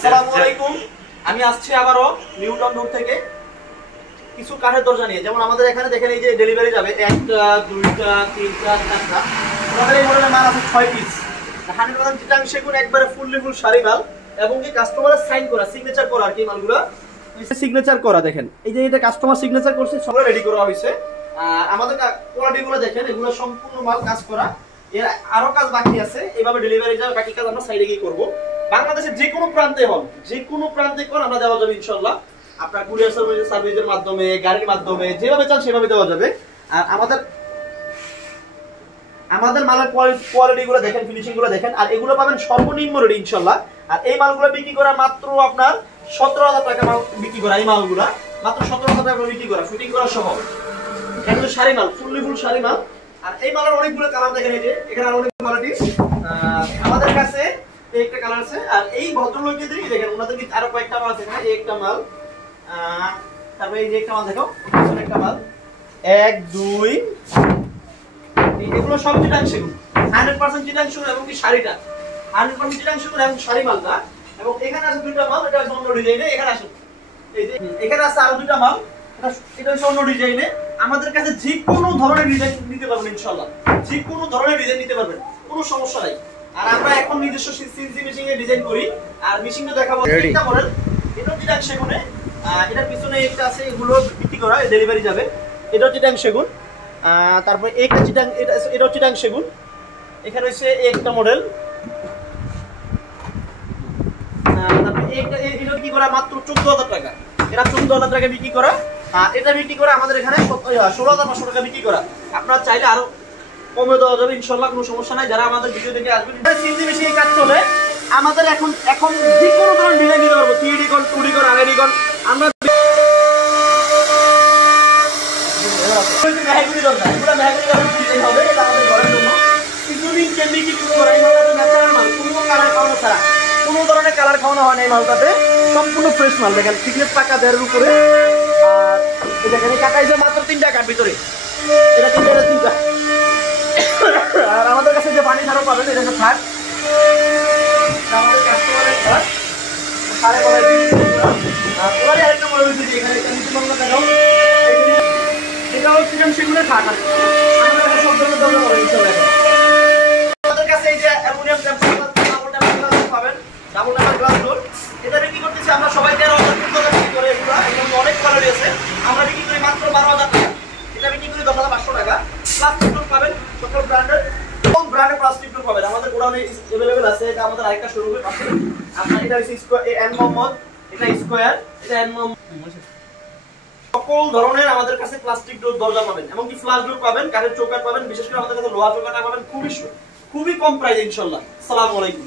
আসসালামু আলাইকুম। আমি আসছি আবারও নিউটন রোড থেকে কিছু কাঠের দরজা নিয়ে। যেমন আমাদের এখানে দেখেন এই যে ডেলিভারি যাবে 1টা 2টা 3টা 4টা, আমাদের এই মডেলের মাল আছে 6 পিস 100% চিটাং সেগুন, একবারে ফুল শাড়ি মাল এবং কি কাস্টমারের সাইন করা সিগনেচার করা আর কি মালগুলো সিগনেচার করা। দেখেন এই যে এটা কাস্টমার সিগনেচার করছে, সব রেডি করা হয়েছে। আমাদের কোয়ালিটিগুলো দেখেন, এগুলো সম্পূর্ণ মাল কাজ করা, এর আরো কাজ বাকি আছে। এইভাবে ডেলিভারি যাবে, বাকি কাজ আমরা সাইডে গিয়ে করব। বাংলাদেশের যে কোনো প্রান্তে হন, যে কোনো প্রান্তে কোন আমরা দেওয়া যাবে ইনশাআল্লাহ। আপনার কুরিয়ার সার্ভিসের মাধ্যমে, গাড়ির মাধ্যমে, যেভাবে চান সেভাবে দেওয়া যাবে। আর আমাদের মালের কোয়ালিটি গুলো দেখেন, ফিনিশিং গুলো দেখেন। আর এগুলো পাবেন সর্বনিম্ন রেডি ইনশাআল্লাহ। আর এই মালগুলো বিক্রি করা মাত্র আপনার 17,000 টাকা মাল বিক্রি করা। এই মালগুলো মাত্র 17,000 টাকা বিক্রি করা, ফিটিং করা সহ। এগুলো শাড়ি মাল, ফুল শাড়ি মাল। আর এই মালের অনেকগুলো কালার দেখেন, এই যে এখানে অনেক কোয়ালিটি আমাদের কাছে এই একটা কালার আছে। আর এই ভদ্রলোককে দেখেন, ওনাদের কি আরো কয়েকটা মাল আছে। এখানে এই একটা মাল, তারপরে এই যে একটা মাল দেখো, পিছনে একটা মাল, 1 2 এগুলো সব চিটাং সেগুন, 100% চিটাং সেগুন। এবং কি শাড়িটা 100% চিটাং সেগুন এবং শাড়ি মালটা। এবং এখানে আছে দুইটা মাল, এটা হচ্ছে অন্য ডিজাইনে। এখানে আছে এই যে এখানে আছে আরো দুইটা মাল, এটা হচ্ছে অন্য ডিজাইনে। আমাদের কাছে যে কোনো ধরনের ডিজাইন নিতে পারবেন ইনশাআল্লাহ, যে কোনো ধরনের ডিজাইন নিতে পারবেন, কোনো সমস্যা নাই। আর আমরা এখন নিজস্ব সিএনসি মেশিনে ডিজাইন করি। আর মেশিনটা দেখাবো, একটা মডেল, এটা চিটাং সেগুনে। এটার পিছনে একটা আছে, এগুলো বিক্রি করা, ডেলিভারি যাবে। এটা চিটাং সেগুন। তারপর একটা চিটাং, এটা চিটাং সেগুন। এখানে হচ্ছে একটা মডেল। তারপর এটা বিক্রি করা মাত্র 14,000 টাকা। এটা 14,000 টাকা বিক্রি করা। আর এটা বিক্রি করা আমাদের এখানে 16,500 টাকা বিক্রি করা। আপনারা চাইলে আরো কমে দেওয়া যাবে ইনশাআল্লাহ, কোনো সমস্যা নাই। যারা আমাদের ভিডিও দেখে আসবেন, সিএনসি মেশিনে কাজ চলে আমাদের। এখন যে কোনো ধরনের ডিজাইন দিতে পারবো, 3D কোন, 2D কোন, RID কোন। আমরা মেহগনি দরকার, এগুলো মেহগনি ডিজাইন হবে, এটা আমাদের ঘরের জন্য। সিজনিং কেমিক কি করে, এই মালটা ন্যাচারাল মাল, কোনো কালার খাওয়ানো ছাড়া, কোনো ধরনের কালার খাওয়ানো হয় না এই মালটাতে। সম্পূর্ণ ফ্রেশ মাল। দেখেন থিকনেস পাকা 1.5 উপরে। আর এই দেখেন এই কাটাইছে মাত্র 3টা কাট ভিতরে, এটা 3টা। আর আমাদের কাছে যে পানি ছাড়াও পাবেন, এটা হচ্ছে থাক আমাদের কাস্টমারের থাক সাড়ে বলায় ওরাই আরেকটা মনে হয়েছে যে এখানে একটা নিচে বাংলা দেখাও, এটাও চিকেন সেগুলো থাক আছে। আমাদের কাছে সব ধরনের দরকার পড়ে ইনশাআল্লাহ। আমাদের কাছে এই যে অ্যালুমিনিয়াম ডাবল পাবেন, ডাবল গ্লাস ডোর। এটা বিক্রি করতেছি আমরা সবাই 13,000 বিক্রি করে। এগুলো অনেক কোয়ালিটি আছে, আমরা বিক্রি করি মাত্র 12,000 টাকা। এটা বিক্রি করি 10,500 টাকা। প্লাস্টিক ডোর পাবেন, সকল ব্র্যান্ডের প্লাস্টিক ডোর পাবেন আমাদের গোডাউনে अवेलेबल আছে। এটা আমাদের আরেকটা শোরুমে পাবেন। আপনার এটা হচ্ছে স্কয়ার এন মোহাম্মদ, এটা স্কয়ার, এটা এন মোহাম্মদ। সকল ধরনের আমাদের কাছে প্লাস্টিক ডোর দরজা পাবেন, এবং কি ফ্ল্যাশ ডোর পাবেন, কাঠের চৌকাঠ পাবেন। বিশেষ করে আমাদের কাছে লোহা চৌকাঠ পাবেন খুবই কম প্রাইসে ইনশাআল্লাহ। আসসালামু আলাইকুম।